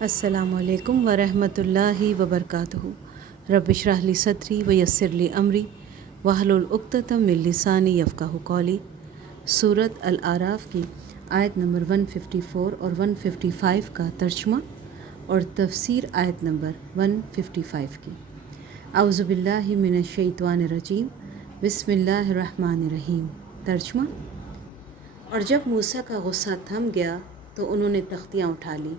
السلام علیکم ورحمۃ اللہ وبرکاتہ۔ رب اشرح لی صدری ویسر لی امری واحلل عقدۃ من لسانی یفقہوا قولی۔ سورۃ الاعراف کی آیت نمبر 154 اور 155 کا ترجمہ اور تفسیر آیت نمبر 155 کی۔ اعوذ باللہ من الشیطان الرجیم، بسم اللہ الرحمن الرحیم۔ ترجمہ: اور جب موسیٰ کا غصہ تھم گیا تو انہوں نے تختیاں اٹھا لیں،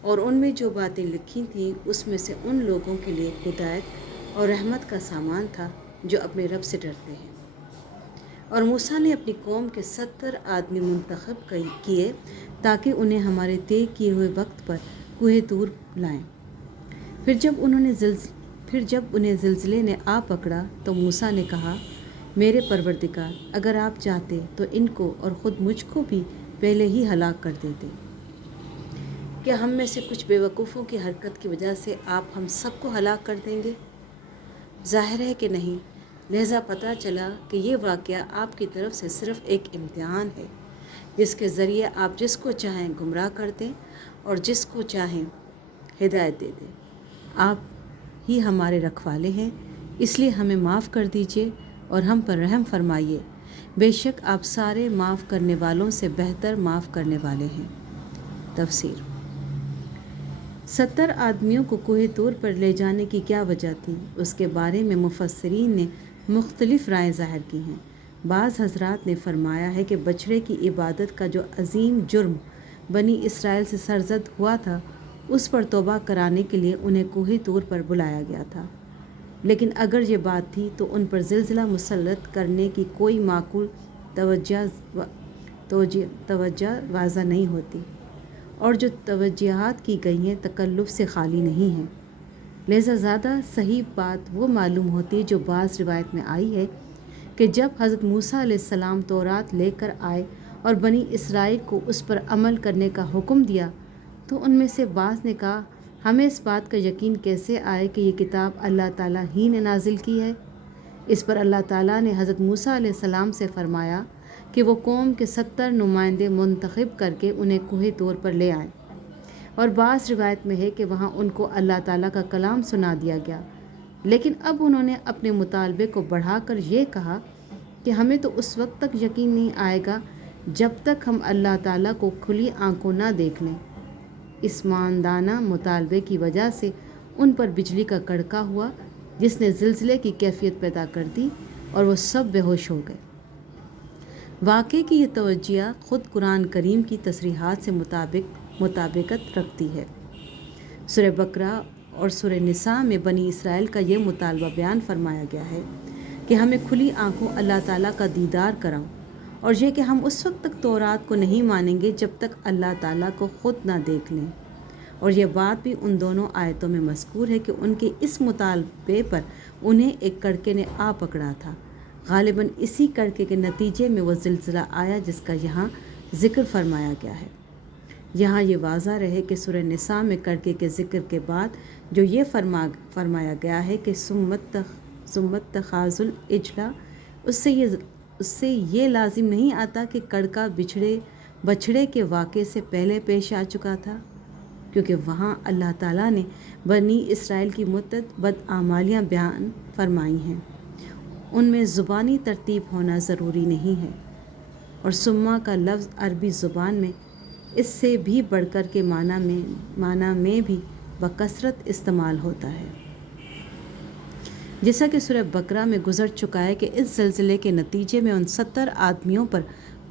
اور ان میں جو باتیں لکھی تھیں اس میں سے ان لوگوں کے لیے ہدایت اور رحمت کا سامان تھا جو اپنے رب سے ڈرتے ہیں۔ اور موسیٰ نے اپنی قوم کے 70 آدمی منتخب کیے تاکہ انہیں ہمارے طے کیے ہوئے وقت پر کوہ طور لائیں۔ پھر جب انہیں زلزلے نے آ پکڑا تو موسیٰ نے کہا، میرے پروردگار، اگر آپ چاہتے تو ان کو اور خود مجھ کو بھی پہلے ہی ہلاک کر دیتے۔ کیا ہم میں سے کچھ بے وقوفوں کی حرکت کی وجہ سے آپ ہم سب کو ہلاک کر دیں گے؟ ظاہر ہے کہ نہیں۔ لہذا پتہ چلا کہ یہ واقعہ آپ کی طرف سے صرف ایک امتحان ہے، جس کے ذریعے آپ جس کو چاہیں گمراہ کر دیں اور جس کو چاہیں ہدایت دے دیں۔ آپ ہی ہمارے رکھوالے ہیں، اس لیے ہمیں معاف کر دیجیے اور ہم پر رحم فرمائیے۔ بے شک آپ سارے معاف کرنے والوں سے بہتر معاف کرنے والے ہیں۔ تفسیر: 70 آدمیوں کو کوہ طور پر لے جانے کی کیا وجہ تھی؟ اس کے بارے میں مفسرین نے مختلف رائے ظاہر کی ہیں۔ بعض حضرات نے فرمایا ہے کہ بچڑے کی عبادت کا جو عظیم جرم بنی اسرائیل سے سرزد ہوا تھا، اس پر توبہ کرانے کے لیے انہیں کوہ طور پر بلایا گیا تھا۔ لیکن اگر یہ بات تھی تو ان پر زلزلہ مسلط کرنے کی کوئی معقول توجہ واضح نہیں ہوتی، اور جو توجیہات کی گئی ہیں تکلف سے خالی نہیں ہیں۔ لہذا زیادہ صحیح بات وہ معلوم ہوتی ہے جو بعض روایت میں آئی ہے کہ جب حضرت موسیٰ علیہ السلام تورات لے کر آئے اور بنی اسرائیل کو اس پر عمل کرنے کا حکم دیا تو ان میں سے بعض نے کہا، ہمیں اس بات کا یقین کیسے آئے کہ یہ کتاب اللہ تعالیٰ ہی نے نازل کی ہے؟ اس پر اللہ تعالیٰ نے حضرت موسیٰ علیہ السلام سے فرمایا کہ وہ قوم کے 70 نمائندے منتخب کر کے انہیں کوہ طور پر لے آئیں، اور بعض روایت میں ہے کہ وہاں ان کو اللہ تعالیٰ کا کلام سنا دیا گیا۔ لیکن اب انہوں نے اپنے مطالبے کو بڑھا کر یہ کہا کہ ہمیں تو اس وقت تک یقین نہیں آئے گا جب تک ہم اللہ تعالیٰ کو کھلی آنکھوں نہ دیکھ لیں۔ اس ماندانہ مطالبے کی وجہ سے ان پر بجلی کا کڑکا ہوا جس نے زلزلے کی کیفیت پیدا کر دی اور وہ سب بے ہوش ہو گئے۔ واقعے کی یہ توجیہ خود قرآن کریم کی تصریحات سے مطابقت رکھتی ہے۔ سورہ بقرہ اور سورہ نساء میں بنی اسرائیل کا یہ مطالبہ بیان فرمایا گیا ہے کہ ہمیں کھلی آنکھوں اللہ تعالیٰ کا دیدار کراؤ، اور یہ کہ ہم اس وقت تک تورات کو نہیں مانیں گے جب تک اللہ تعالیٰ کو خود نہ دیکھ لیں۔ اور یہ بات بھی ان دونوں آیتوں میں مذکور ہے کہ ان کے اس مطالبے پر انہیں ایک کڑکے نے آ پکڑا تھا۔ غالباً اسی کڑکے کے نتیجے میں وہ زلزلہ آیا جس کا یہاں ذکر فرمایا گیا ہے۔ یہاں یہ واضح رہے کہ سورہ نساء میں کڑکے کے ذکر کے بعد جو یہ فرمایا گیا ہے کہ ثمّ اتخذوا العجل، اس سے یہ لازم نہیں آتا کہ کڑکا بچھڑے کے واقعے سے پہلے پیش آ چکا تھا، کیونکہ وہاں اللہ تعالیٰ نے بنی اسرائیل کی متعدد بدعمالیاں بیان فرمائی ہیں۔ ان میں زبانی ترتیب ہونا ضروری نہیں ہے، اور ثم کا لفظ عربی زبان میں اس سے بھی بڑھ کر کے معنی میں بھی بکثرت استعمال ہوتا ہے۔ جیسا کہ سورہ بقرہ میں گزر چکا ہے کہ اس زلزلے کے نتیجے میں ان 70 آدمیوں پر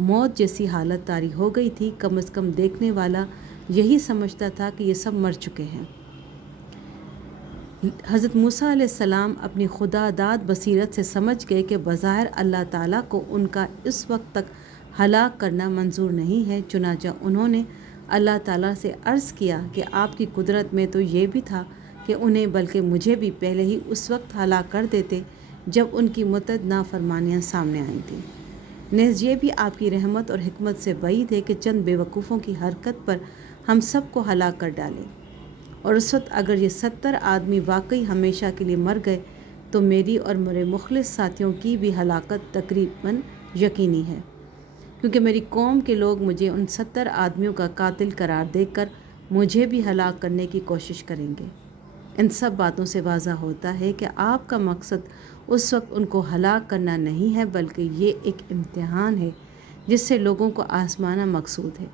موت جیسی حالت طاری ہو گئی تھی۔ کم از کم دیکھنے والا یہی سمجھتا تھا کہ یہ سب مر چکے ہیں۔ حضرت موسیٰ علیہ السلام اپنی خدا داد بصیرت سے سمجھ گئے کہ بظاہر اللہ تعالیٰ کو ان کا اس وقت تک ہلاک کرنا منظور نہیں ہے، چنانچہ انہوں نے اللہ تعالیٰ سے عرض کیا کہ آپ کی قدرت میں تو یہ بھی تھا کہ انہیں بلکہ مجھے بھی پہلے ہی اس وقت ہلاک کر دیتے جب ان کی متعدد نافرمانیاں سامنے آئی تھیں۔ نیز یہ بھی آپ کی رحمت اور حکمت سے بعید ہے کہ چند بے وقوفوں کی حرکت پر ہم سب کو ہلاک کر ڈالیں، اور اس وقت اگر یہ 70 آدمی واقعی ہمیشہ کے لیے مر گئے تو میری اور میرے مخلص ساتھیوں کی بھی ہلاکت تقریباً یقینی ہے، کیونکہ میری قوم کے لوگ مجھے ان 70 آدمیوں کا قاتل قرار دے کر مجھے بھی ہلاک کرنے کی کوشش کریں گے۔ ان سب باتوں سے واضح ہوتا ہے کہ آپ کا مقصد اس وقت ان کو ہلاک کرنا نہیں ہے، بلکہ یہ ایک امتحان ہے جس سے لوگوں کو آزمانا مقصود ہے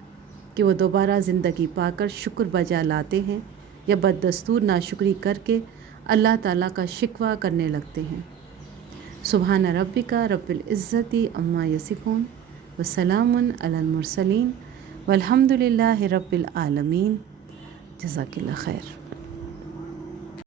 کہ وہ دوبارہ زندگی پا کر شکر بجا لاتے ہیں یا بددستور ناشکری کر کے اللہ تعالیٰ کا شکوہ کرنے لگتے ہیں۔ سبحان ربک رب العزت عما یصفون وسلام علی المرسلین والحمد للہ رب العالمین۔ جزاک اللہ خیر۔